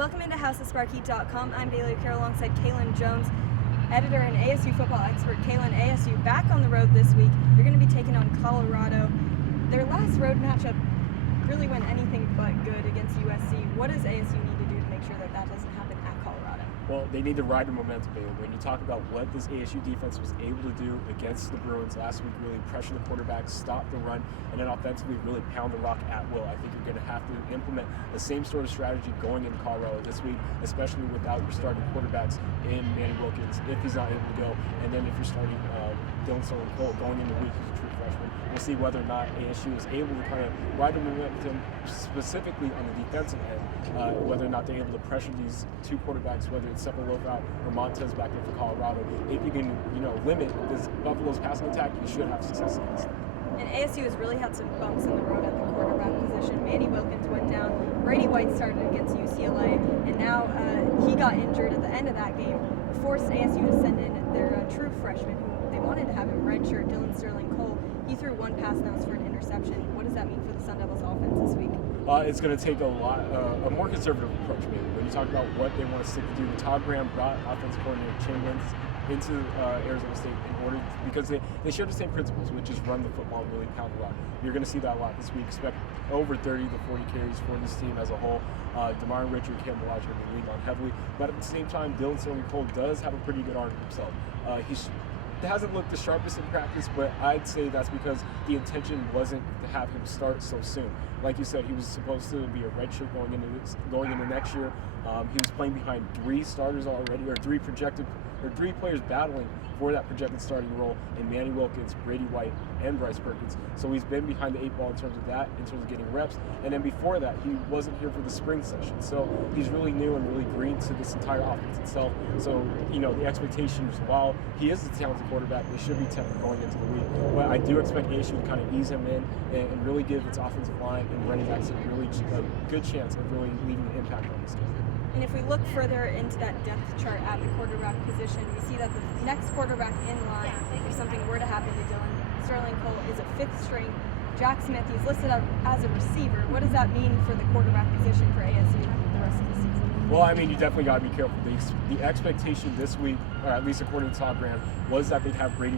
Welcome into HouseOfSparky.com. I'm Bailey O'Carroll alongside Kaelen Jones, editor and ASU football expert. Kaelen, ASU back on the road this week. You're going to be taking on Colorado. Their last road matchup really went anything but good against USC. What does ASU need to do to make sure that that doesn't happen at Colorado? Well, they need to ride the momentum, Bailey. When you talk about what this ASU defense was able to do against the Bruins last week, really pressure the quarterback, stop the run, and then offensively really pound the rock at will. I think you're going to have to implement the same sort of strategy going into Colorado this week, especially without your starting quarterbacks in Manny Wilkins, if he's not able to go, and then if you're starting Dylan Cole going into the week as a true freshman. We'll see whether or not ASU is able to kind of ride the momentum specifically on the defensive end, whether or not they're able to pressure these two quarterbacks, whether it's Cephalova or Montez back in for Colorado. If you can, limit this Buffalo's passing attack, you should have success against them. And ASU has really had some bumps in the road at the quarterback position. Manny Wilkins went down. Brady White started against UCLA, and now he got injured at the end of that game, forced ASU to send in their true freshman, who they wanted to have him redshirt, Dylan Cole. He threw one pass, and that was for an interception. What does that mean for the Sun Devils offense this week? It's going to take a more conservative approach, maybe. When you talk about what they want to stick to do, Todd Graham brought offensive coordinator Chamberlain into Arizona State because they share the same principles, which is run the football and really pound the rock. You're going to see that a lot this week. Expect over 30 to 40 carries for this team as a whole. DeMar Richard, Cam Elijah are going to lean on heavily, but at the same time, Dylan Cole does have a pretty good arm himself. He hasn't looked the sharpest in practice, but I'd say that's because the intention wasn't to have him start so soon. Like you said, he was supposed to be a redshirt going into next year. He was playing behind three starters already, or three players battling for that projected starting role in Manny Wilkins, Brady White, and Bryce Perkins. So he's been behind the eight ball in terms of that, in terms of getting reps. And then before that, he wasn't here for the spring session. So he's really new and really green to this entire offense itself. So, the expectations, while he is a talented quarterback, they should be tempered going into the week. But I do expect ASU to kind of ease him in and really give its offensive line and running backs a good chance of really leaving an impact on this game. And if we look further into that depth chart at the quarterback position, we see that the next quarterback in line, if something were to happen to Dylan Cole, is a fifth string. Jack Smith, he's listed as a receiver. What does that mean for the quarterback position for ASU the rest of the season? Well, you definitely got to be careful. The expectation this week, or at least according to Todd Graham, was that they'd have not Brady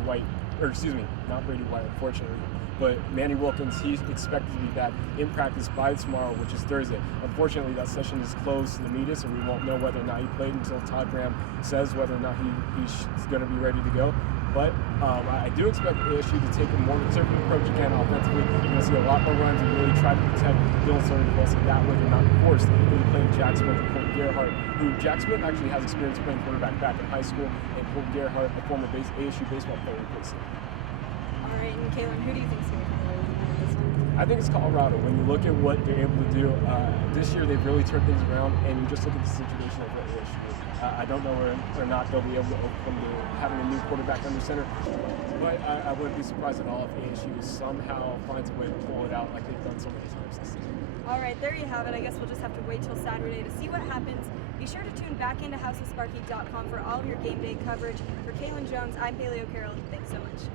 White, unfortunately, but Manny Wilkins, he's expected to be back in practice by tomorrow, which is Thursday. Unfortunately, that session is closed to the media, so we won't know whether or not he played until Todd Graham says whether or not he's going to be ready to go. But I do expect ASU to take a more conservative approach again offensively. You're going to see a lot more runs and really try to protect Dylan Cole, so that way they're not forced into playing Jack Smith and Colton Gerhardt, who Jack Smith actually has experience playing quarterback back in high school, and Colton Gerhardt, a former ASU baseball player, replaced him. All right, and Kaelen, who do you think is going to come away with this one? I think it's Colorado. When you look at what they're able to do this year, they've really turned things around, and you just look at the situation of what ASU is. I don't know whether or not they'll be able to overcome having a new quarterback under center, but I wouldn't be surprised at all if ASU somehow finds a way to pull it out like they've done so many times this season. All right, there you have it. I guess we'll just have to wait till Saturday to see what happens. Be sure to tune back into HouseOfSparky.com for all of your game day coverage. For Kaelen Jones, I'm Bailey O'Carroll. Thanks so much.